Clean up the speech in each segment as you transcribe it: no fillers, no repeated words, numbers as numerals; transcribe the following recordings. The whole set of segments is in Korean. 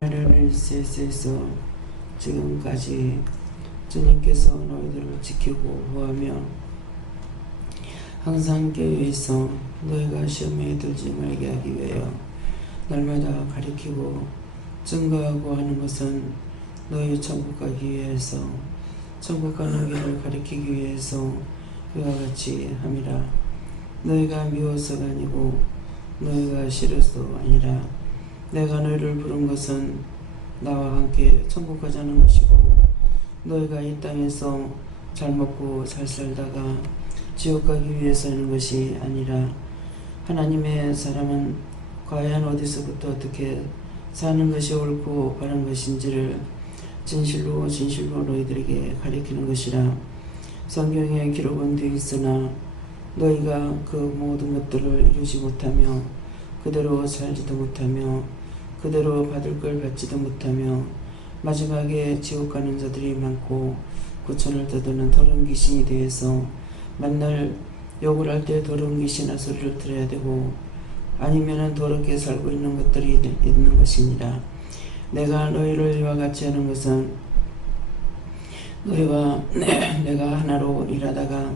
LCS에서 지금까지 주님께서 너희들을 지키고 보호하며 항상 교회에서 너희가 시험에 들지 말게 하기 위하여 날마다 가리키고 증거하고 하는 것은 너희 천국 가기 위해서 천국 가는 길을 가리키기 위해서 그와 같이 함이라. 너희가 미워서가 아니고 너희가 싫어서 아니라 내가 너희를 부른 것은 나와 함께 천국 가자는 것이고 너희가 이 땅에서 잘 먹고 잘 살다가 지옥 가기 위해서 하는 것이 아니라 하나님의 사람은 과연 어디서부터 어떻게 사는 것이 옳고 바른 것인지를 진실로 너희들에게 가리키는 것이라. 성경에 기록은 되어 있으나 너희가 그 모든 것들을 이루지 못하며 그대로 살지도 못하며 그대로 받을 걸 받지도 못하며 마지막에 지옥 가는 자들이 많고 구천을 떠드는 더러운 귀신이 되어서 만날 욕을 할 때 더러운 귀신아 소리를 들어야 되고 아니면은 더럽게 살고 있는 것들이 있는 것이니라. 내가 너희를 이와 같이 하는 것은 너희와 내가 하나로 일하다가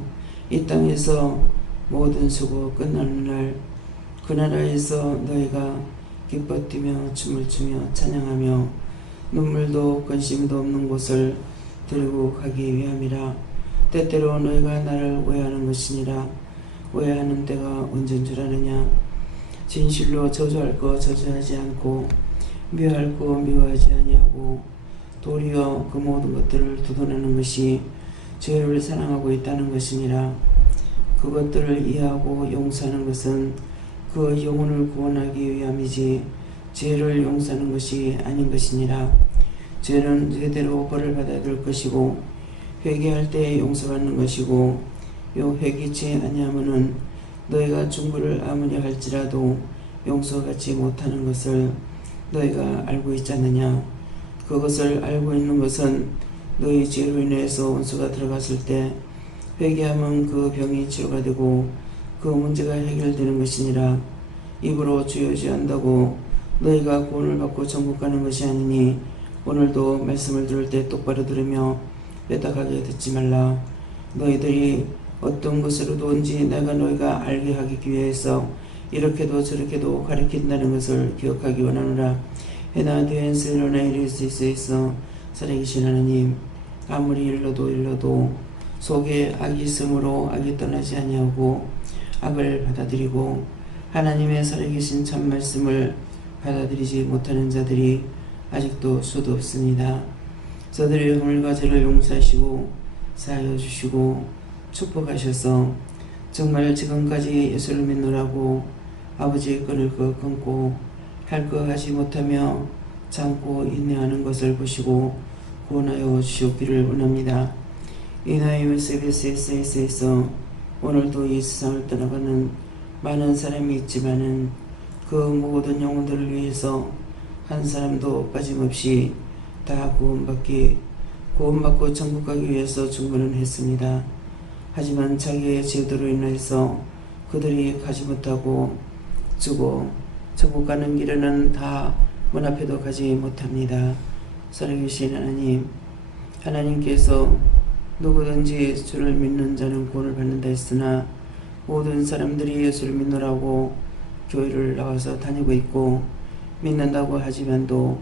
이 땅에서 모든 수고 끝나는 날 그 나라에서 너희가 기뻐 뛰며 춤을 추며 찬양하며 눈물도 근심도 없는 곳을 데리고 가기 위함이라. 때때로 너희가 나를 오해하는 것이니라. 오해하는 때가 언제인 줄 아느냐. 진실로 저주할 거 저주하지 않고 미워할 거 미워하지 아니하고 도리어 그 모든 것들을 두둔하는 것이 죄를 사랑하고 있다는 것이니라. 그것들을 이해하고 용서하는 것은 그 영혼을 구원하기 위함이지 죄를 용서하는 것이 아닌 것이니라. 죄는 죄대로 벌을 받아야 될 것이고 회개할 때 용서받는 것이고 회개치 아니하면은 너희가 중보를 아무리 할지라도 용서받지 못하는 것을 너희가 알고 있지 않느냐. 그것을 알고 있는 것은 너희 죄로 인해서 원수가 들어갔을 때 회개하면 그 병이 치유가 되고 그 문제가 해결되는 것이니라. 입으로 주여 주여 한다고 너희가 구원을 받고 천국 가는 것이 아니니 오늘도 말씀을 들을 때 똑바로 들으며 빼딱하게 듣지 말라. 너희들이 어떤 것으로든지 내가 너희가 알게 하기 위해서 이렇게도 저렇게도 가르친다는 것을 기억하기 원하노라. 해나 되었으나 이를 수 있어 살아계신 하나님, 아무리 일러도 속에 악이 있으므로 악이 떠나지 아니하고 악을 받아들이고 하나님의 살아계신 참 말씀을 받아들이지 못하는 자들이 아직도 수도 없습니다. 저들의 허물과 죄를 용서하시고 사하여 주시고 축복하셔서 정말 지금까지 예수를 믿노라고 아버지의 끈을 끊고 할 거 하지 못하며 참고 인내하는 것을 보시고 구원하여 주시옵기를 원합니다. 이나이오 SBS에서 오늘도 이 세상을 떠나가는 많은 사람이 있지만은 그 모든 영혼들을 위해서 한 사람도 빠짐없이 다 구원받고 천국 가기 위해서 중보는 했습니다. 하지만 자기의 죄도로 인해서 그들이 가지 못하고 죽어 천국 가는 길에는 다 문 앞에도 가지 못합니다. 살아계신 하나님, 하나님께서 누구든지 주를 믿는 자는 구원을 받는다 했으나 모든 사람들이 예수를 믿노라고 교회를 나와서 다니고 있고 믿는다고 하지만도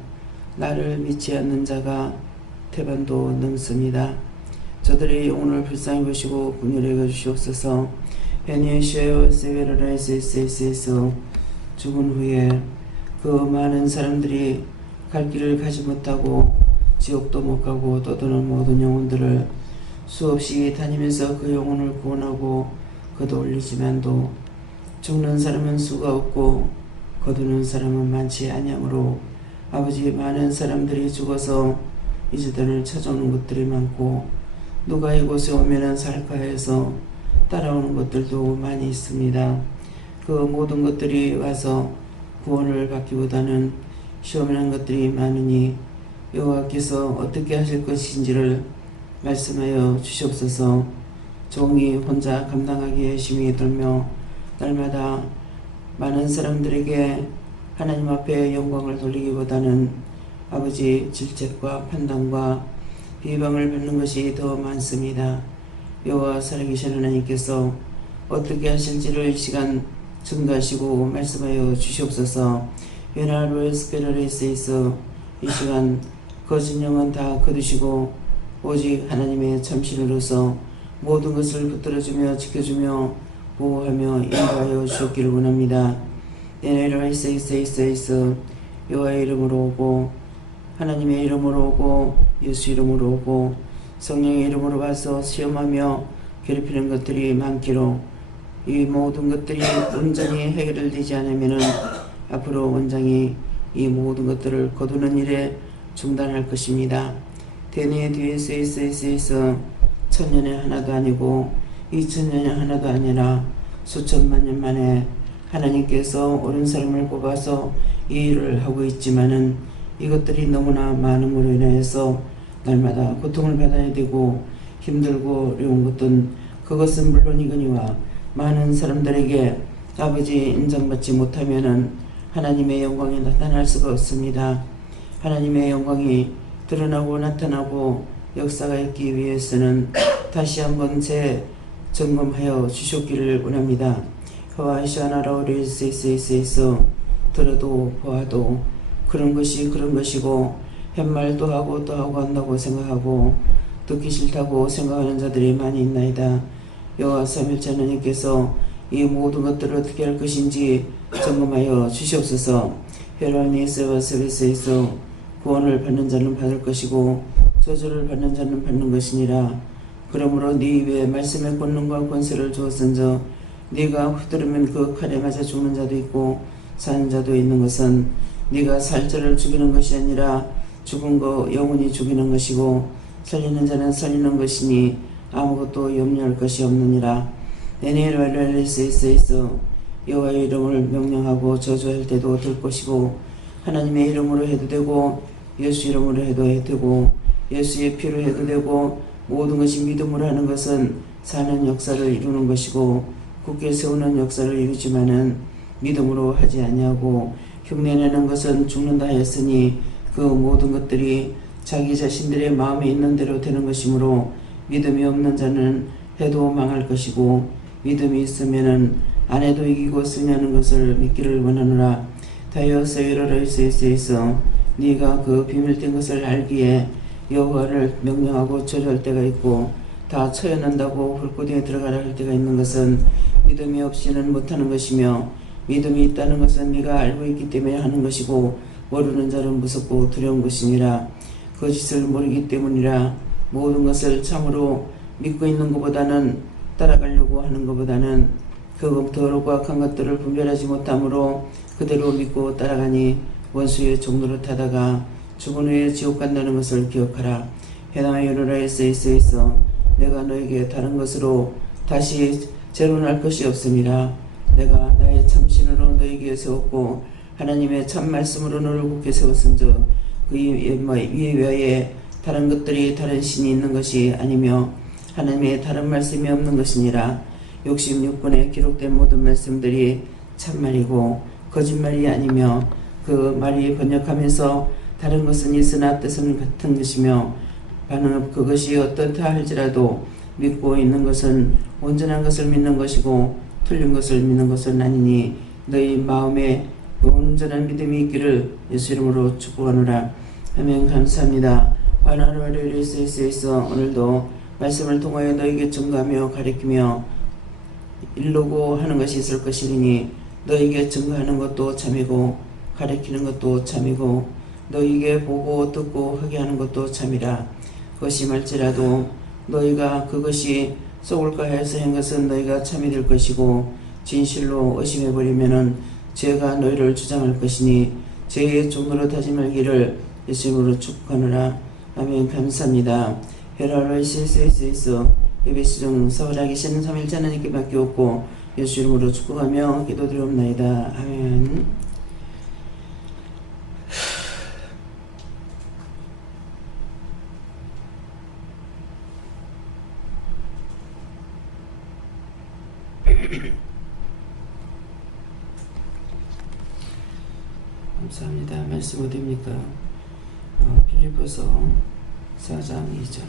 나를 믿지 않는 자가 태반도 넘습니다. 저들의 영혼을 불쌍히 보시고 긍휼히 여주시옵소서. 베니시아요 세베라라이스에서 죽은 후에 그 많은 사람들이 갈 길을 가지 못하고 지옥도 못 가고 떠도는 모든 영혼들을 수없이 다니면서 그 영혼을 구원하고 거둬올리지만도 죽는 사람은 수가 없고 거두는 사람은 많지 아니하므로 아버지, 많은 사람들이 죽어서 이제들을 찾아오는 것들이 많고 누가 이곳에 오면은 살까 해서 따라오는 것들도 많이 있습니다. 그 모든 것들이 와서 구원을 받기보다는 시험하는 것들이 많으니 여호와께서 어떻게 하실 것인지를 말씀하여 주시옵소서. 종이 혼자 감당하기 열심히 들며 날마다 많은 사람들에게 하나님 앞에 영광을 돌리기보다는 아버지 질책과 판단과 비방을 받는 것이 더 많습니다. 여호와 살아계신 하나님께서 어떻게 하실지를 이 시간 증거하시고 말씀하여 주시옵소서. 베나로에스페라레스에서 이 시간 거짓 영은 다 거두시고 오직 하나님의 참신으로서 모든 것을 붙들어주며 지켜주며 보호하며 인도하여 주옵기를 원합니다. 베나로에스에서 여호와의 이름으로 오고 하나님의 이름으로 오고 예수 이름으로 오고 성령의 이름으로 와서 시험하며 괴롭히는 것들이 많기로 이 모든 것들이 온전히 해결되지 않으면 앞으로 원장이 이 모든 것들을 거두는 일에 중단할 것입니다. 대뇌 뒤에서 천년에 하나도 아니고 2000년에 하나도 아니라 수천만 년 만에 하나님께서 옳은 사람을 뽑아서 이 일을 하고 있지만은 이것들이 너무나 많음으로 인해서 날마다 고통을 받아야 되고 힘들고 어려운 그것은 물론이거니와 많은 사람들에게 아버지 인정받지 못하면은 하나님의 영광이 나타날 수가 없습니다. 하나님의 영광이 드러나고 나타나고 역사가 있기 위해서는 다시 한번 재점검하여 주셨기를 원합니다. 하와이샤나라오리스에서 들어도 보아도 그런 것이고 팻말 또 하고 한다고 생각하고 듣기 싫다고 생각하는 자들이 많이 있나이다. 여호와 삼일째 하나님께서 이 모든 것들을 어떻게 할 것인지 점검하여 주시옵소서. 헤라니스와 세베스에서 구원을 받는 자는 받을 것이고 저주를 받는 자는 받는 것이니라. 그러므로 네 입에 말씀의 권능과 권세를 주었은저 네가 휘두르면 그 칼에 맞아 죽는 자도 있고 사는 자도 있는 것은 네가 살 자를 죽이는 것이 아니라 죽은 거 영원히 죽이는 것이고 살리는 자는 살리는 것이니 아무것도 염려할 것이 없느니라. 에네랄랄레스에서 여호와의 이름을 명령하고 저주할 때도 될 것이고 하나님의 이름으로 해도 되고 예수 이름으로 해도 되고 예수의 피로 해도 되고 모든 것이 믿음으로 하는 것은 사는 역사를 이루는 것이고 굳게 세우는 역사를 이루지만은 믿음으로 하지 아니하고 흉내내는 것은 죽는다 했으니 그 모든 것들이 자기 자신들의 마음에 있는 대로 되는 것이므로 믿음이 없는 자는 해도 망할 것이고 믿음이 있으면은 안 해도 이기고 승리하는 것을 믿기를 원하노라. 다이어스이러레스에서 네가 그 비밀된 것을 알기에 여호와를 명령하고 저주할 때가 있고 다 처해낸다고 홀구덩이에 들어가라 할 때가 있는 것은 믿음이 없이는 못하는 것이며 믿음이 있다는 것은 네가 알고 있기 때문에 하는 것이고 모르는 자는 무섭고 두려운 것이니라. 거짓을 모르기 때문이라. 모든 것을 참으로 믿고 있는 것보다는 따라가려고 하는 것보다는 그 더럽고 악한 것들을 분별하지 못함으로 그대로 믿고 따라가니 원수의 종노릇 하다가 죽은 후에 지옥 간다는 것을 기억하라. 헤나이로라에서 내가 너에게 다른 것으로 다시 재론할 것이 없음이라. 내가 나의 참신으로 너에게 세웠고 하나님의 참 말씀으로 너를 굳게 세웠은즉 그 이외에 다른 것들이 다른 신이 있는 것이 아니며 하나님의 다른 말씀이 없는 것이니라. 66권에 기록된 모든 말씀들이 참말이고 거짓말이 아니며 그 말이 번역하면서 다른 것은 있으나 뜻은 같은 것이며 반응 그것이 어떻다 할지라도 믿고 있는 것은 온전한 것을 믿는 것이고 틀린 것을 믿는 것은 아니니 너희 마음에 온전한 믿음이 있기를 예수 이름으로 축복하노라. 아멘. 감사합니다. 하나님께서 오늘도 말씀을 통하여 너에게 증거하며 가리키며 일러고 하는 것이 있을 것이니 너에게 증거하는 것도 참이고 가리키는 것도 참이고 너에게 보고 듣고 하게 하는 것도 참이라. 그것이 말지라도 너희가 그것이 썩을까 해서 한 것은 너희가 참이 될 것이고 진실로 의심해버리면은 죄가 너희를 주장할 것이니 죄의 종로로 타지 말기를 예수님으로 축복하노라. 아멘. 감사합니다. 헤라로이시스에서 예배시중 서울에 계시는 삼일째 하나님께 맡기옵고 예수 이름으로 축복하며 기도드리옵나이다. 아멘. 감사합니다. 말씀 어디입니까? 빌립보서 4장 2절.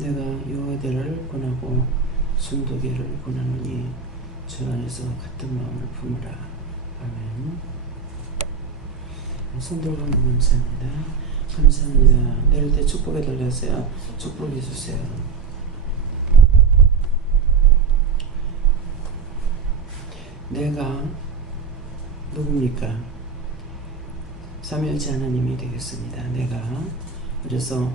내가 여호와를 권하고 순도계를 권하노니 주 안에서 같은 마음을 품으라. 아멘. 손들고 감사합니다. 감사합니다. 내릴 때 축복에 들려서요. 축복해 주세요. 내가 누굽니까? 삼위일체 하나님이 되겠습니다. 내가 그래서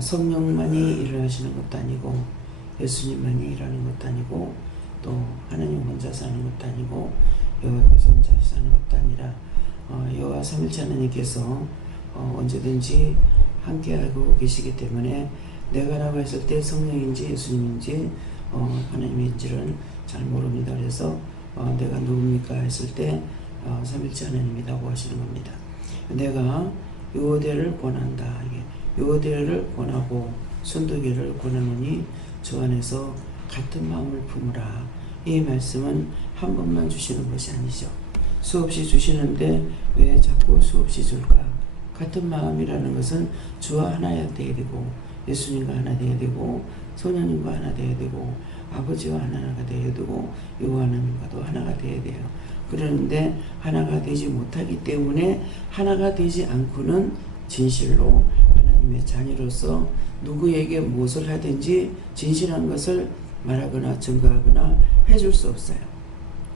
성령만이 일을 하시는 것도 아니고 예수님만이 일하는 것도 아니고 또 하나님 혼자 사는 것도 아니고 여호와께서 혼자 사는 것도 아니라 여호와 삼위일체 하나님께서 언제든지 함께하고 계시기 때문에 내가라고 했을 때 성령인지 예수님인지 하나님인지를 잘 모릅니다. 그래서 내가 누굽니까 했을 때 삼위일체 하나님이라고 하시는 겁니다. 내가 여호와를 권한다. 여호와를 권하고 순도계를 권하노니 주 안에서 같은 마음을 품으라. 이 말씀은 한 번만 주시는 것이 아니죠. 수없이 주시는데 왜 자꾸 수없이 줄까? 같은 마음이라는 것은 주와 하나야 되어야 되고 예수님과 하나 되어야 되고 소년님과 하나 되어야 되고 아버지와 하나가 되어야 되고 여호와 하나님과도 하나가 되어야 돼요. 그런데 하나가 되지 못하기 때문에 하나가 되지 않고는 진실로 하나님의 자녀로서 누구에게 무엇을 하든지 진실한 것을 말하거나 증거하거나 해줄 수 없어요.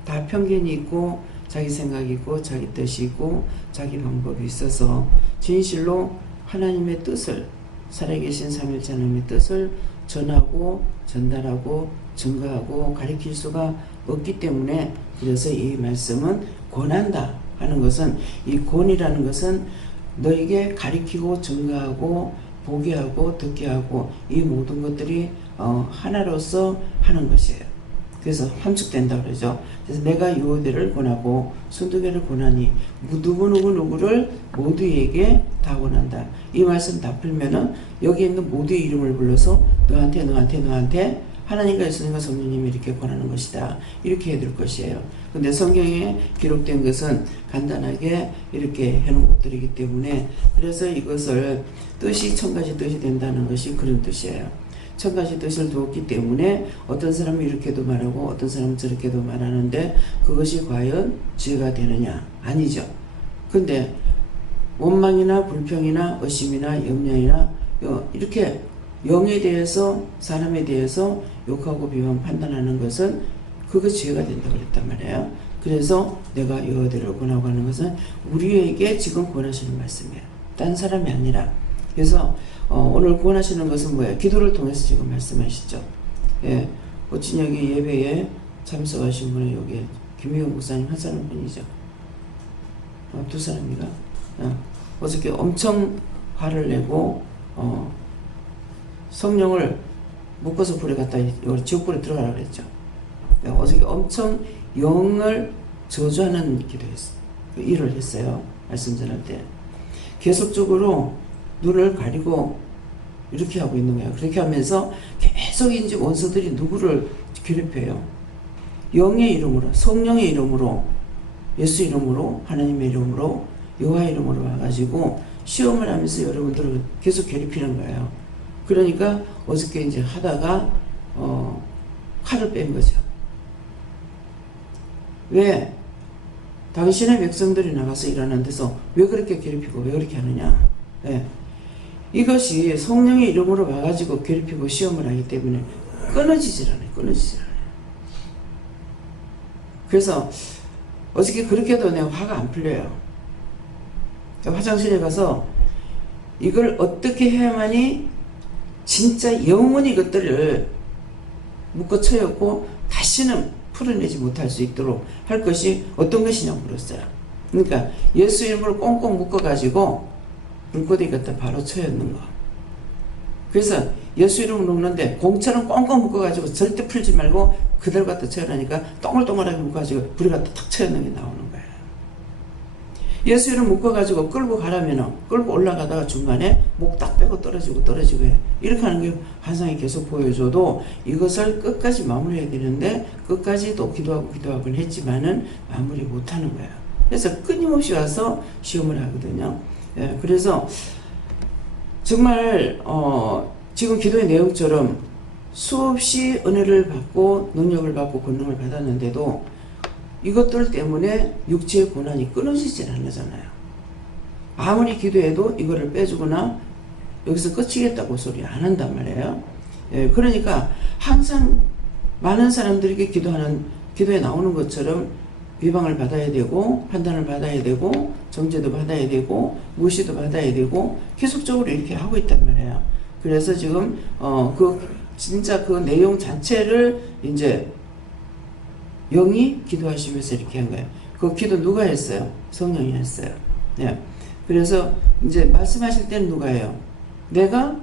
다 편견이 있고 자기 생각이 있고 자기 뜻이 있고 자기 방법이 있어서 진실로 하나님의 뜻을 살아계신 삼위일체 하나님의 뜻을 전하고 전달하고 증거하고 가르칠 수가 없기 때문에 그래서 이 말씀은 권한다 하는 것은 이 권이라는 것은 너에게 가르치고 증거하고 보게 하고 듣게 하고 이 모든 것들이 하나로서 하는 것이에요. 그래서 함축된다 그러죠. 그래서 내가 여호와를 권하고 순도계를 권하니 누구를 모두에게 다 권한다. 이 말씀 다 풀면은 여기 있는 모두의 이름을 불러서 너한테 하나님과 예수님과 성령님이 이렇게 권하는 것이다. 이렇게 해야 될 것이에요. 근데 성경에 기록된 것은 간단하게 이렇게 해놓은 것들이기 때문에 그래서 이것을 뜻이 천가지 뜻이 된다는 것이 그런 뜻이에요. 천가지 뜻을 두었기 때문에 어떤 사람은 이렇게도 말하고 어떤 사람은 저렇게도 말하는데 그것이 과연 죄가 되느냐? 아니죠. 근데 원망이나 불평이나 의심이나 염려이나 이렇게 영에 대해서 사람에 대해서 욕하고 비방 판단하는 것은 그것이 죄가 된다고 그랬단 말이에요. 그래서 내가 여호와를 권하고 하는 것은 우리에게 지금 권하시는 말씀이에요. 딴 사람이 아니라. 그래서 오늘 권하시는 것은 뭐예요? 기도를 통해서 지금 말씀하시죠. 예, 어찌 여기 예배에 참석하신 분은 여기 김희영 목사님 한 사람뿐이죠. 두 사람인가? 어저께 엄청 화를 내고 성령을 묶어서 불에 갖다 지옥불에 들어가라 그랬죠. 어저께 엄청 영을 저주하는 기도했어요. 일을 했어요. 말씀 전할 때. 계속적으로 눈을 가리고 이렇게 하고 있는 거예요. 그렇게 하면서 계속 이제 원수들이 누구를 괴롭혀요. 영의 이름으로, 성령의 이름으로, 예수 이름으로, 하나님의 이름으로, 여호와 이름으로 와가지고 시험을 하면서 여러분들을 계속 괴롭히는 거예요. 그러니까 어저께 이제 하다가 칼을 뺀 거죠. 왜? 당신의 백성들이 나가서 일하는 데서 왜 그렇게 괴롭히고 왜 그렇게 하느냐? 네. 이것이 성령의 이름으로 와가지고 괴롭히고 시험을 하기 때문에 끊어지질 않아요. 그래서 어저께 그렇게 해도 내가 화가 안 풀려요. 화장실에 가서 이걸 어떻게 해야만이 진짜 영원히 이것들을 묶어쳐였고 다시는 풀어내지 못할 수 있도록 할 것이 어떤 것이냐고 물었어요. 그러니까 예수 이름으로 꽁꽁 묶어가지고 물고기 갖다 바로 쳐였는 거. 그래서 예수 이름으로 묶는데 공처럼 꽁꽁 묶어가지고 절대 풀지 말고 그대로 갖다 쳐라니까 동글동글하게 묶어가지고 불이 갖다 탁 쳐였는 게 나오는 거예요. 예수 이름 묶어가지고 끌고 가라면은 끌고 올라가다가 중간에 목 딱 빼고 떨어지고 해. 이렇게 하는 게 환상이 계속 보여줘도 이것을 끝까지 마무리해야 되는데 끝까지 또 기도하고 했지만은 마무리 못하는 거예요. 그래서 끊임없이 와서 시험을 하거든요. 예, 그래서 정말 지금 기도의 내용처럼 수없이 은혜를 받고 능력을 받고 권능을 받았는데도 이것들 때문에 육체의 고난이 끊어지질 않잖아요. 아무리 기도해도 이거를 빼주거나 여기서 끝이겠다고 소리 안 한단 말이에요. 예, 그러니까 항상 많은 사람들에게 기도에 나오는 것처럼 비방을 받아야 되고 판단을 받아야 되고 정죄도 받아야 되고 무시도 받아야 되고 계속적으로 이렇게 하고 있단 말이에요. 그래서 지금 진짜 그 내용 자체를 이제 영이 기도하시면서 이렇게 한 거예요. 그 기도 누가 했어요? 성령이 했어요. 예. 그래서 이제 말씀하실 때는 누가 해요? 내가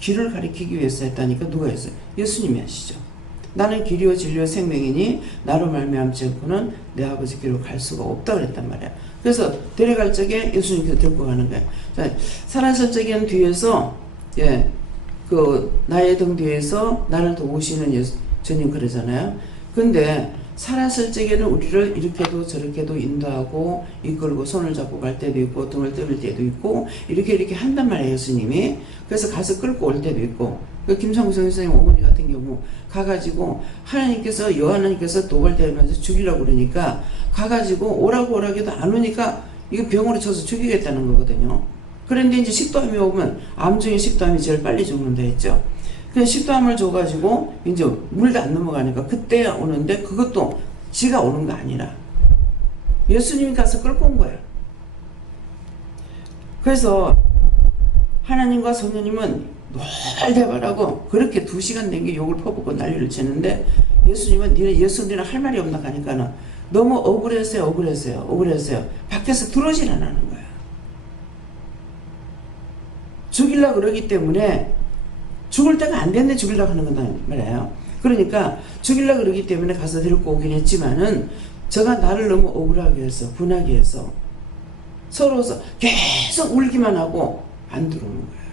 길을 가리키기 위해서 했다니까 누가 했어요? 예수님이 하시죠. 나는 길이요 진리요 생명이니 나로 말미암지 않고는 내 아버지께로 갈 수가 없다 그랬단 말이야. 그래서 데려갈 적에 예수님께서 들고 가는 거예요. 살아설 적에는 뒤에서 나의 등 뒤에서 나를 도우시는 주님 그러잖아요. 근데 살았을 적에는 우리를 이렇게도 저렇게도 인도하고 이끌고 손을 잡고 갈 때도 있고 등을 떠밀 때도 있고 이렇게 한단 말이에요. 예수님이. 그래서 가서 끌고 올 때도 있고 김상구 선생님 어머니 같은 경우 가가지고 여하나님께서 도발되면서 죽이려고 그러니까 가가지고 오라고 해도 안 오니까 이거 병으로 쳐서 죽이겠다는 거거든요. 그런데 이제 식도암이 오면 암 중에 식도암이 제일 빨리 죽는다 했죠. 그래서 식도암을 줘가지고 이제 물도 안 넘어가니까 그때 오는데 그것도 지가 오는 거 아니라 예수님이 가서 끌고 온 거예요. 그래서 하나님과 성령님은 널대발하고 그렇게 2시간 넘게 욕을 퍼붓고 난리를 치는데 예수님은 니는 할 말이 없나 하니까는 너무 억울했어요. 밖에서 들어오질 않는 거예요. 죽이려고 그러기 때문에 죽을 때가 안 됐는데 죽이려고 하는 거단 말이에요. 그러니까 죽이려고 그러기 때문에 가서 데리고 오긴 했지만은 저가 나를 너무 억울하게 해서 분하게 해서 서로서 계속 울기만 하고 안 들어오는 거예요.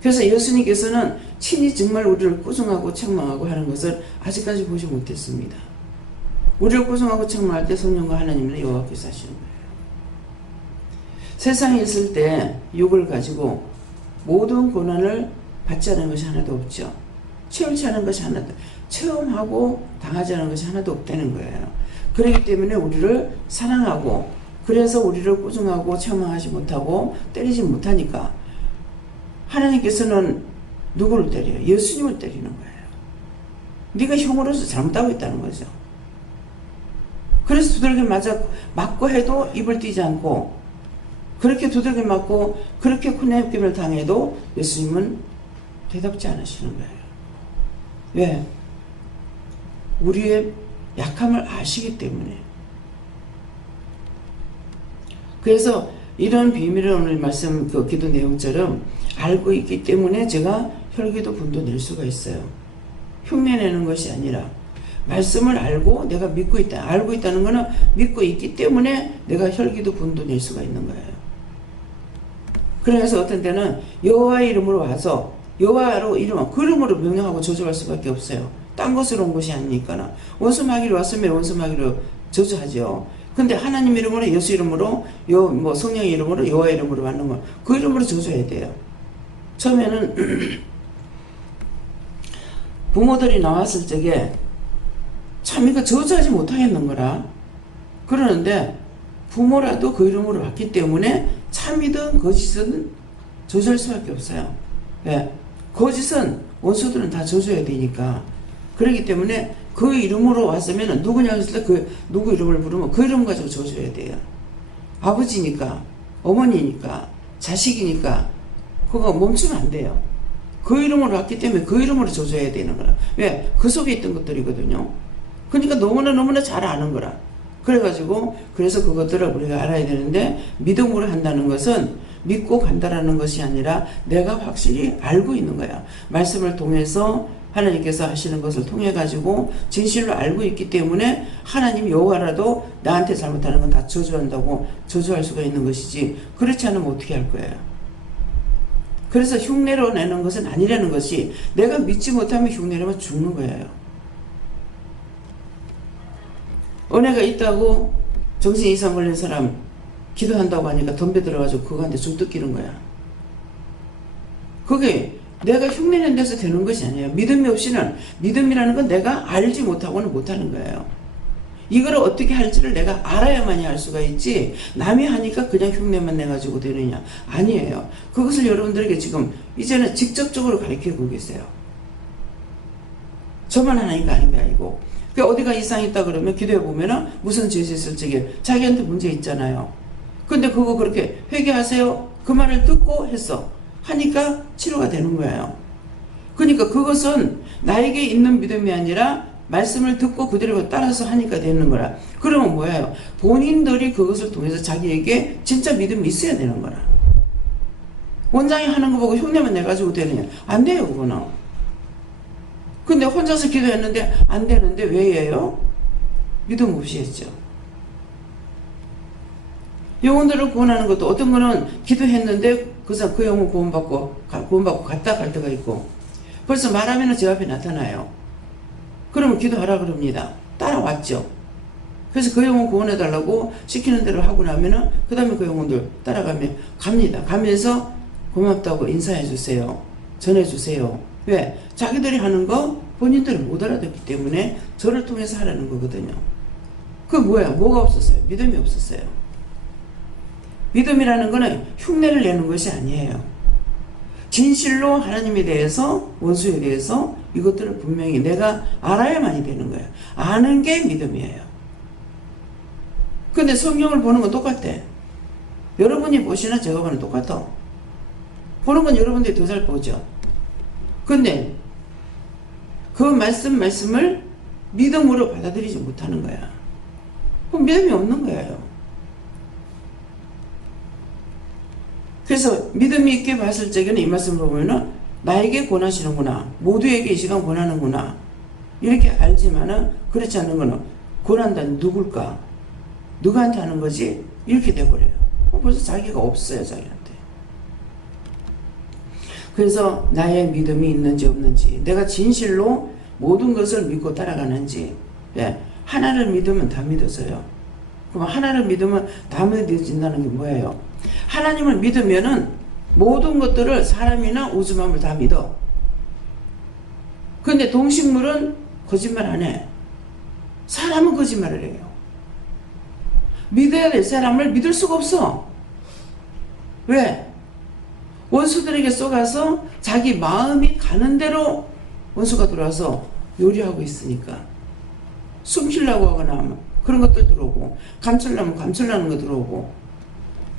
그래서 예수님께서는 친히 정말 우리를 꾸중하고 책망하고 하는 것을 아직까지 보지 못했습니다. 우리를 꾸중하고 책망할 때 성령과 하나님은 여호와께서 하시는 거예요. 세상에 있을 때 육을 가지고 모든 고난을 받지 않은 것이 하나도 없죠. 체험치 않은 것이 하나도, 체험하고 당하지 않은 것이 하나도 없다는 거예요. 그렇기 때문에 우리를 사랑하고 그래서 우리를 꾸중하고 책망하지 못하고 때리지 못하니까 하나님께서는 누구를 때려요? 예수님을 때리는 거예요. 네가 형으로서 잘못하고 있다는 거죠. 그래서 두들겨 맞고 해도 입을 띄지 않고 그렇게 두들겨 맞고 그렇게 큰 홧김을 당해도 예수님은 대답지 않으시는 거예요. 왜? 우리의 약함을 아시기 때문에. 그래서 이런 비밀을 오늘 말씀 기도 내용처럼 알고 있기 때문에 제가 혈기도 분도 낼 수가 있어요. 흉내내는 것이 아니라 말씀을 알고 내가 믿고 있다. 알고 있다는 것은 믿고 있기 때문에 내가 혈기도 분도 낼 수가 있는 거예요. 그래서 어떤 때는 여호와의 이름으로 와서 여호와로 그 이름으로 명령하고 저주할 수밖에 없어요. 딴 것으로 온 것이 아니니까. 원수마귀로 왔으면 원수마귀로 저주하죠. 근데 하나님 이름으로 예수 이름으로 성령의 이름으로 여호와의 이름으로 왔는 거 그 이름으로 저주해야 돼요. 처음에는 부모들이 나왔을 적에 참 이거 저주하지 못하겠는 거라 그러는데 부모라도 그 이름으로 왔기 때문에 참이든 거짓은 저주할 수밖에 없어요. 예. 거짓은 원수들은 다 저주해야 되니까 그렇기 때문에 그 이름으로 왔으면 누구냐고 했을 때 그 누구 이름을 부르면 그 이름 가지고 줘줘야 돼요. 아버지니까, 어머니니까, 자식이니까 그거 멈추면 안 돼요. 그 이름으로 왔기 때문에 그 이름으로 줘줘야 되는 거라. 왜? 그 속에 있던 것들이거든요. 그러니까 너무나 잘 아는 거라. 그래가지고 그래서 그것들을 우리가 알아야 되는데, 믿음으로 한다는 것은 믿고 간다라는 것이 아니라 내가 확실히 알고 있는 거야. 말씀을 통해서 하나님께서 하시는 것을 통해 가지고 진실로 알고 있기 때문에 하나님 여호와라도 나한테 잘못하는 건 다 저주한다고 저주할 수가 있는 것이지, 그렇지 않으면 어떻게 할 거예요. 그래서 흉내로 내는 것은 아니라는 것이, 내가 믿지 못하면 흉내내면 죽는 거예요. 은혜가 있다고 정신 이상 걸린 사람 기도한다고 하니까 덤벼들어가지고 그거한테 죽뜯기는 거야. 그게 내가 흉내낸 데서 되는 것이 아니에요. 믿음이 없이는, 믿음이라는 건 내가 알지 못하고는 못하는 거예요. 이걸 어떻게 할지를 내가 알아야만이 할 수가 있지, 남이 하니까 그냥 흉내만 내가지고 되느냐? 아니에요. 그것을 여러분들에게 지금 이제는 직접적으로 가르치고 계세요. 저만 하나니까 아닌 게 아니고. 어디가 이상이 있다 그러면 기도해보면은 무슨 죄 있을 적에 자기한테 문제 있잖아요. 근데 그거 그렇게 회개하세요, 그 말을 듣고 했어. 하니까 치료가 되는 거예요. 그러니까 그것은 나에게 있는 믿음이 아니라 말씀을 듣고 그대로 따라서 하니까 되는 거라. 그러면 뭐예요? 본인들이 그것을 통해서 자기에게 진짜 믿음이 있어야 되는 거라. 원장이 하는 거 보고 흉내만 내가지고 되느냐? 안 돼요, 그거는. 근데 혼자서 기도했는데 안 되는데 왜예요? 믿음 없이 했죠. 영혼들을 구원하는 것도 어떤 거는 기도했는데 그 영혼 구원받고 갔다 갈 때가 있고, 벌써 말하면 제 앞에 나타나요. 그러면 기도하라 그럽니다. 따라왔죠. 그래서 그 영혼 구원해달라고 시키는 대로 하고 나면은 그 다음에 그 영혼들 따라가면 갑니다. 가면서 고맙다고 인사해주세요, 전해주세요. 왜? 자기들이 하는 거 본인들이 못 알아듣기 때문에 저를 통해서 하라는 거거든요. 그게 뭐야? 뭐가 없었어요? 믿음이 없었어요. 믿음이라는 거는 흉내를 내는 것이 아니에요. 진실로 하나님에 대해서, 원수에 대해서 이것들을 분명히 내가 알아야만이 되는 거예요. 아는 게 믿음이에요. 근데 성경을 보는 건 똑같아. 여러분이 보시나 제가 보는 똑같아. 보는 건 여러분들이 더 잘 보죠. 근데 그 말씀을 믿음으로 받아들이지 못하는 거야. 그럼 믿음이 없는 거예요. 그래서 믿음이 있게 봤을 적에는 이 말씀을 보면은 나에게 권하시는구나, 모두에게 이 시간 권하는구나, 이렇게 알지만은 그렇지 않은 거는 권한다는 누굴까? 누구한테 하는 거지? 이렇게 돼버려요. 벌써 자기가 없어요, 자기한테. 그래서 나의 믿음이 있는지 없는지, 내가 진실로 모든 것을 믿고 따라가는지. 하나를 믿으면 다 믿어져요. 그럼 하나를 믿으면 다 믿어진다는 게 뭐예요? 하나님을 믿으면은 모든 것들을, 사람이나 우주만물 다 믿어. 근데 동식물은 거짓말 안 해. 사람은 거짓말을 해요. 믿어야 될 사람을 믿을 수가 없어. 왜? 원수들에게 쏘가서 자기 마음이 가는 대로 원수가 들어와서 요리하고 있으니까. 숨기려고 하거나 그런 것들 들어오고, 감추려면 감추려는 거 들어오고.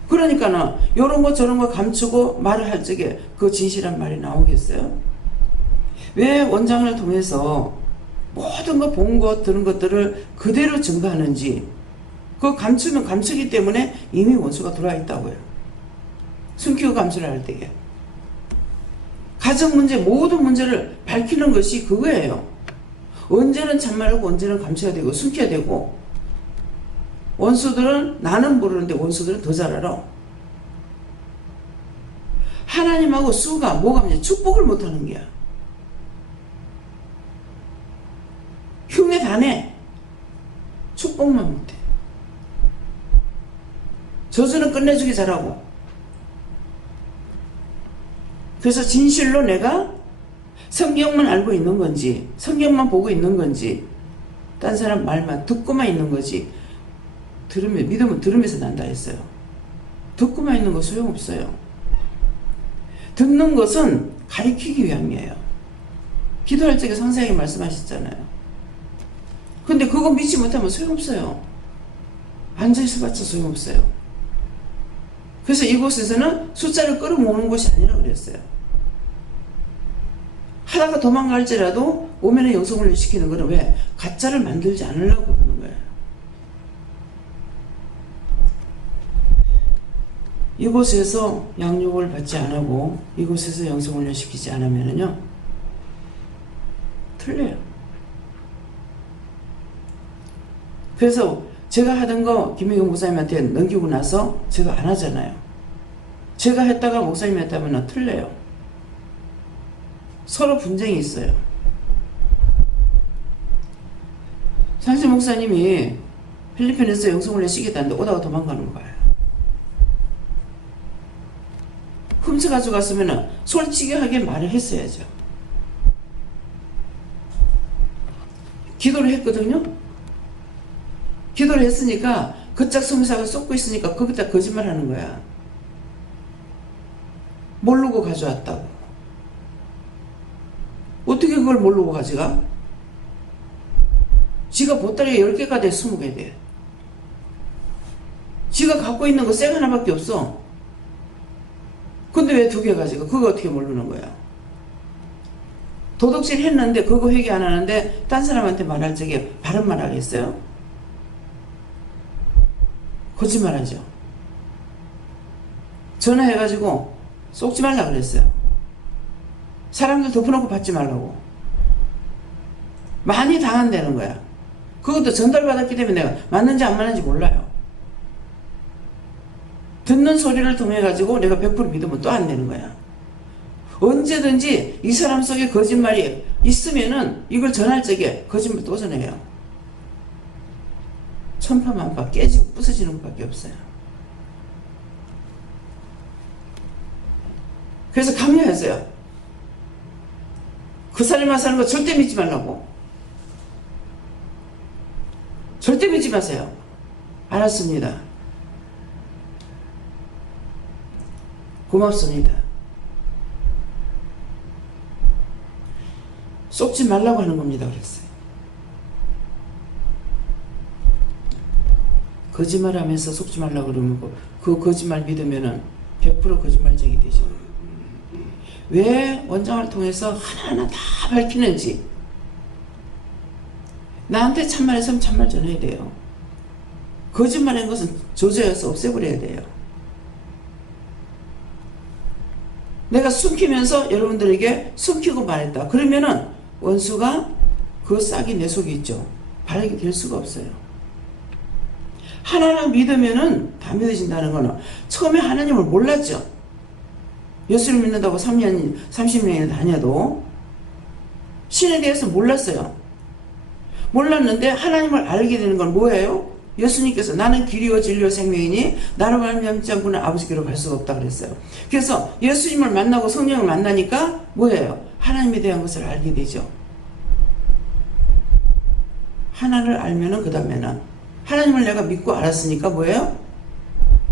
그러니까는 이런 거 저런 거 감추고 말을 할 적에 그 진실한 말이 나오겠어요? 왜 원장을 통해서 모든 거 본 것 들은 것들을 그대로 증거하는지, 그거 감추면 감추기 때문에 이미 원수가 들어와 있다고요. 숨기고 감추려 할 때에 가정 문제, 모든 문제를 밝히는 것이 그거예요. 언제는 참말하고 언제는 감춰야 되고 숨겨야 되고. 원수들은, 나는 모르는데 원수들은 더 잘 알아. 하나님하고 수가 뭐가 문제? 축복을 못하는 게야. 흉내 다 내. 축복만 못해. 저주는 끝내주기 잘하고. 그래서 진실로 내가 성경만 알고 있는 건지, 성경만 보고 있는 건지, 딴 사람 말만 듣고만 있는 거지. 믿음은 들으면서 난다 했어요. 듣고만 있는 거 소용없어요. 듣는 것은 가리키기 위함이에요. 기도할 적에 선생님이 말씀하셨잖아요. 근데 그거 믿지 못하면 소용없어요. 앉아있어봤자 소용없어요. 그래서 이곳에서는 숫자를 끌어모으는 곳이 아니라 그랬어요. 하다가 도망갈지라도 오면의 영성을 시키는 거는 왜? 가짜를 만들지 않으려고 그러는 거예요. 이곳에서 양육을 받지 않고 이곳에서 영성을 시키지 않으면요 틀려요. 그래서 제가 하던 거 김혜경 목사님한테 넘기고 나서 제가 안 하잖아요. 제가 했다가 목사님이 했다면 틀려요. 서로 분쟁이 있어요. 사실 목사님이 필리핀에서 영성을 시키다는데 오다가 도망가는 거예요. 훔쳐가지고 갔으면 솔직하게 말을 했어야죠. 기도를 했거든요. 기도를 했으니까 그짝 성사가 쏟고 있으니까 거기다 거짓말 하는 거야. 모르고 가져왔다고. 어떻게 그걸 모르고 가져가? 지가 보따리가 10개가 돼, 20개 돼. 지가 갖고 있는 거 쌩 하나밖에 없어. 근데 왜 2개 가져가? 그거 어떻게 모르는 거야? 도둑질 했는데 그거 회개 안 하는데 딴 사람한테 말할 적에 바른 말 하겠어요? 거짓말하죠. 전화해가지고 속지 말라 그랬어요. 사람들 덮어놓고 받지 말라고. 많이 당한다는 거야. 그것도 전달받았기 때문에 내가 맞는지 안 맞는지 몰라요. 듣는 소리를 통해 가지고 내가 100% 믿으면 또 안 되는 거야. 언제든지 이 사람 속에 거짓말이 있으면은 이걸 전할 적에 거짓말 또 전해요. 천파만파 깨지고 부서지는 것밖에 없어요. 그래서 강요했어요. 그 사람이 사는 거 절대 믿지 말라고. 절대 믿지 마세요. 알았습니다. 고맙습니다. 속지 말라고 하는 겁니다. 그랬어요. 거짓말하면서 속지 말라고 그러면 그 거짓말 믿으면은 100% 거짓말쟁이 되죠. 왜 원장을 통해서 하나하나 다 밝히는지. 나한테 참말했으면 참말 전해야 돼요. 거짓말한 것은 저주여서 없애버려야 돼요. 내가 숨기면서 여러분들에게 숨기고 말했다. 그러면은 원수가 그 싹이 내 속에 있죠. 바르게 될 수가 없어요. 하나님 믿으면은 다 믿어진다는 거는 처음에 하나님을 몰랐죠. 예수를 믿는다고 3년, 30년이나 다녀도 신에 대해서 몰랐어요. 몰랐는데 하나님을 알게 되는 건 뭐예요? 예수님께서 나는 길이요 진리요 생명이니 나로 말미암지 않고는 아버지께로 갈 수가 없다 그랬어요. 그래서 예수님을 만나고 성령을 만나니까 뭐예요? 하나님에 대한 것을 알게 되죠. 하나를 알면은 그 다음에는 하나님을 내가 믿고 알았으니까 뭐예요?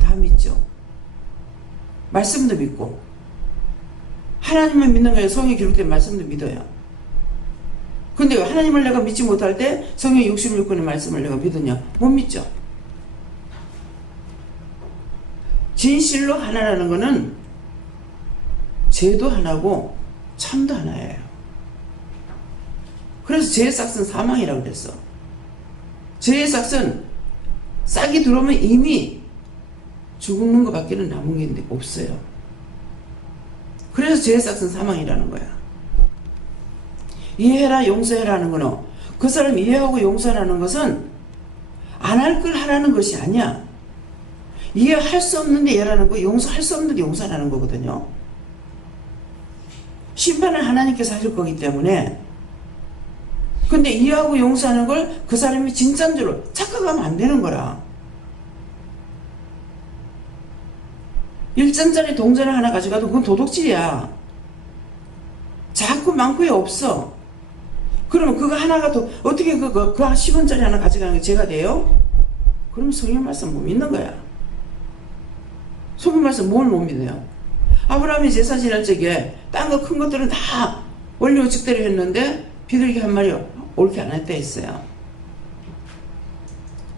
다 믿죠. 말씀도 믿고 하나님을 믿는 거예요. 성경에 기록된 말씀도 믿어요. 근데 하나님을 내가 믿지 못할 때 성경 66권의 말씀을 내가 믿으냐? 못 믿죠. 진실로 하나라는 거는 죄도 하나고 참도 하나예요. 그래서 죄의 싹은 사망이라고 그랬어. 죄의 싹은 싹이 들어오면 이미 죽는 것밖에 남은 게 없어요. 그래서 죄의 싹은 사망이라는 거야. 이해해라 용서해라는 거는 그 사람 이해하고 용서하라는 것은 안 할 걸 하라는 것이 아니야. 이해할 수 없는데 이해하라는 거, 용서할 수 없는데 용서하라는 거거든요. 심판을 하나님께서 하실 거기 때문에. 근데 이해하고 용서하는 걸 그 사람이 진짜인 줄로 착각하면 안 되는 거라. 1전짜리 동전을 하나 가져가도 그건 도둑질이야. 자꾸 많고에 없어. 그러면 그거 하나가 더 어떻게 그 10원짜리 하나 가져가는 게 죄가 돼요? 그럼 성경 말씀 못 믿는 거야. 성경 말씀 뭘 못 믿어요? 아브라함이 제사 지낼 적에 딴 거 큰 것들은 다 원료 즉대로 했는데 비둘기 한 마리 옳게 안 했다 했어요.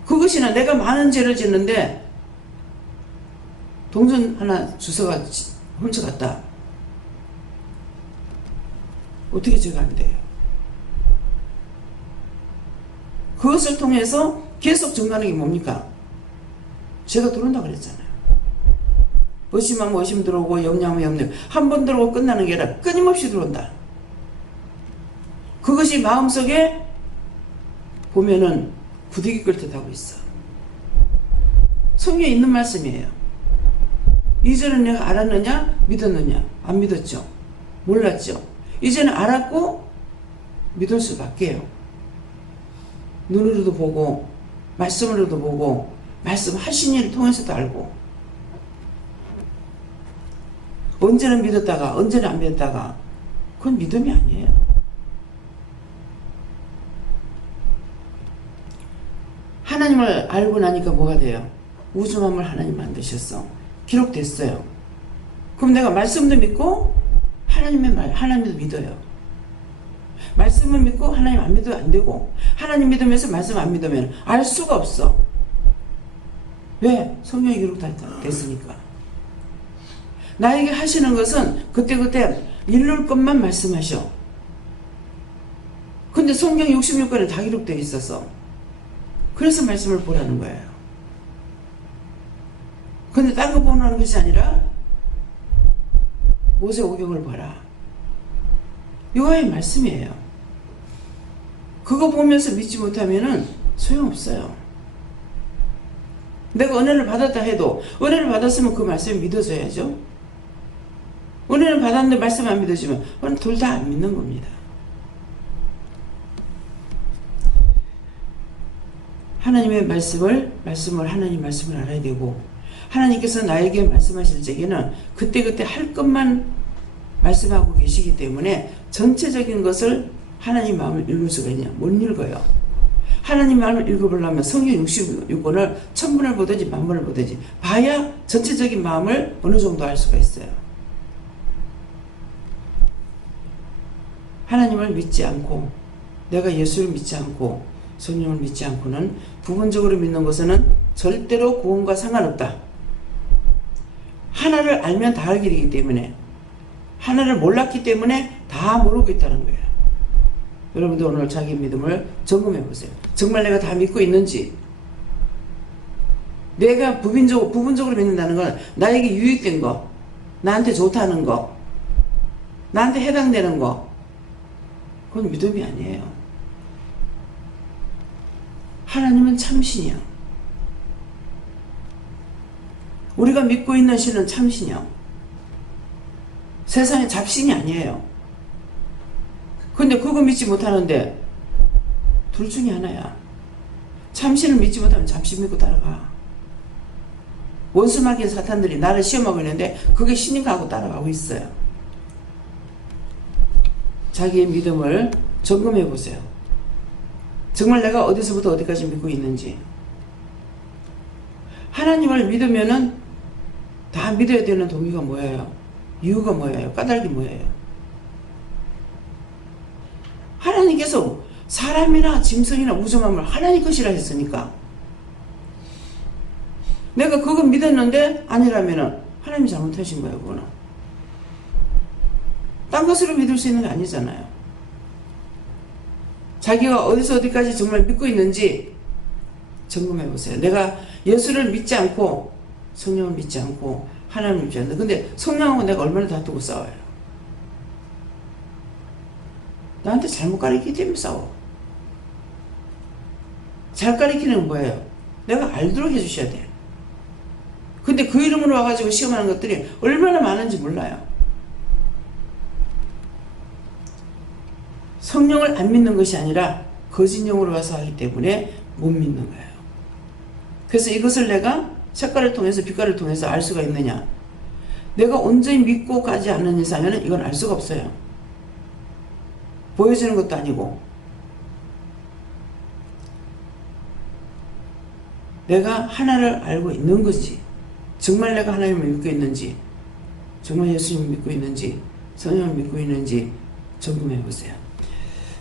그것이나 내가 많은 죄를 짓는데 동전 하나 주워가 훔쳐갔다. 어떻게 죄가 안 돼요? 그것을 통해서 계속 증가하는 게 뭡니까? 죄가 들어온다 그랬잖아요. 의심하면 의심 들어오고 염려하면 염려. 한 번 들어오고 끝나는 게 아니라 끊임없이 들어온다. 그것이 마음속에 보면은 부득이 끓듯 하고 있어. 성경에 있는 말씀이에요. 이전에 내가 알았느냐? 믿었느냐? 안 믿었죠. 몰랐죠. 이제는 알았고 믿을 수밖에요. 눈으로도 보고 말씀으로도 보고 말씀하신 일을 통해서도 알고 언제는 믿었다가 언제는 안 믿었다가 그건 믿음이 아니에요. 하나님을 알고 나니까 뭐가 돼요? 우주만물 하나님 만드셨어. 기록됐어요. 그럼 내가 말씀도 믿고 하나님의 말, 하나님도 믿어요. 말씀을 믿고 하나님 안 믿어도 안 되고 하나님 믿으면서 말씀 안 믿으면 알 수가 없어. 왜? 성경에 기록됐으니까. 나에게 하시는 것은 그때그때 이룰 것만 말씀하셔. 근데 성경 66권에 다 기록되어 있어서 그래서 말씀을 보라는 거예요. 근데 딴 거 보는 것이 아니라 모세 오경을 봐라. 여호와의 말씀이에요. 그거 보면서 믿지 못하면은 소용없어요. 내가 은혜를 받았다 해도 은혜를 받았으면 그 말씀을 믿어줘야죠. 은혜를 받았는데 말씀 안 믿어지면 그건 둘 다 안 믿는 겁니다. 하나님의 말씀을 하나님 말씀을 알아야 되고 하나님께서 나에게 말씀하실 적에는 그때그때 할 것만 말씀하고 계시기 때문에 전체적인 것을 하나님 마음을 읽을 수가 있냐? 못 읽어요. 하나님 마음을 읽어보려면 성경 66권을 1000번을 보든지 10,000번을 보든지 봐야 전체적인 마음을 어느 정도 알 수가 있어요. 하나님을 믿지 않고 내가 예수를 믿지 않고 성령을 믿지 않고는 부분적으로 믿는 것은 절대로 구원과 상관없다. 하나를 알면 다 알게 되기 때문에 하나를 몰랐기 때문에 다 모르고 있다는 거예요. 여러분도 오늘 자기 믿음을 점검해 보세요. 정말 내가 다 믿고 있는지. 내가 부분적으로 믿는다는 건 나에게 유익된 거, 나한테 좋다는 거, 나한테 해당되는 거, 그건 믿음이 아니에요. 하나님은 참신이요. 우리가 믿고 있는 신은 참신이요. 세상에 잡신이 아니에요. 근데 그거 믿지 못하는데 둘 중에 하나야. 참신을 믿지 못하면 잡신 믿고 따라가. 원수마귀 사탄들이 나를 시험하고 있는데 그게 신인가 하고 따라가고 있어요. 자기의 믿음을 점검해 보세요. 정말 내가 어디서부터 어디까지 믿고 있는지. 하나님을 믿으면은 다 믿어야 되는 동기가 뭐예요? 이유가 뭐예요? 까닭이 뭐예요? 하나님께서 사람이나 짐승이나 우주만물 하나님 것이라 했으니까 내가 그거 믿었는데 아니라면은 하나님이 잘못하신 거예요. 그거는 딴 것으로 믿을 수 있는 게 아니잖아요. 자기가 어디서 어디까지 정말 믿고 있는지 점검해 보세요. 내가 예수를 믿지 않고 성령을 믿지 않고 하나님을 믿지 않는다. 근데 성령하고 내가 얼마나 다투고 싸워요. 나한테 잘못 가르치기 때문에 싸워. 잘 가르치는 건 뭐예요? 내가 알도록 해주셔야 돼. 근데 그 이름으로 와가지고 시험하는 것들이 얼마나 많은지 몰라요. 성령을 안 믿는 것이 아니라 거짓 영으로 와서 하기 때문에 못 믿는 거예요. 그래서 이것을 내가 색깔을 통해서 빛깔을 통해서 알 수가 있느냐? 내가 온전히 믿고 가지 않는 이상에는 이건 알 수가 없어요. 보여지는 것도 아니고 내가 하나를 알고 있는 거지. 정말 내가 하나님을 믿고 있는지, 정말 예수님을 믿고 있는지, 성령을 믿고 있는지 점검해 보세요.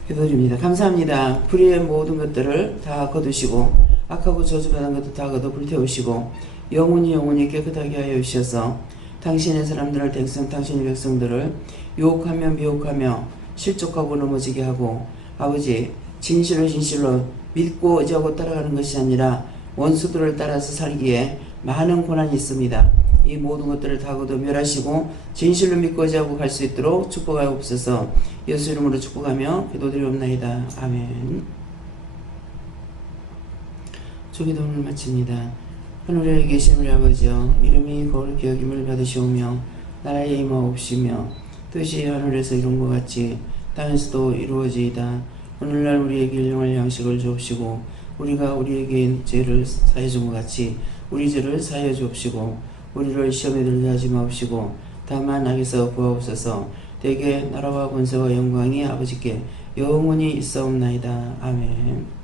기도드립니다. 감사합니다. 불의의 모든 것들을 다 거두시고 악하고 저주받은 것도 다 걷어 불태우시고 영원히 깨끗하게 하여 주셔서 당신의 사람들을 당신의 백성들을 유혹하며 미혹하며 실족하고 넘어지게 하고 아버지 진실로 믿고 의지하고 따라가는 것이 아니라 원수들을 따라서 살기에 많은 고난이 있습니다. 이 모든 것들을 다 거둬 멸하시고 진실로 믿고 의지하고 갈 수 있도록 축복하옵소서. 예수 이름으로 축복하며 기도드리옵나이다. 아멘. 주기도를 마칩니다. 하늘에 계신 우리 아버지여, 이름이 거룩히 여김을 받으시오며 나라의 임하옵시며 뜻이 하늘에서 이룬 것 같이 땅에서도 이루어지이다. 오늘날 우리에게 일용할 양식을 주옵시고 우리가 우리에게 죄를 사해 준 것 같이 우리 죄를 사해 주옵시고 우리를 시험에 들게 하지 마옵시고 다만 악에서 구하옵소서. 대개 나라와 권세와 영광이 아버지께 영원히 있사옵나이다. 아멘.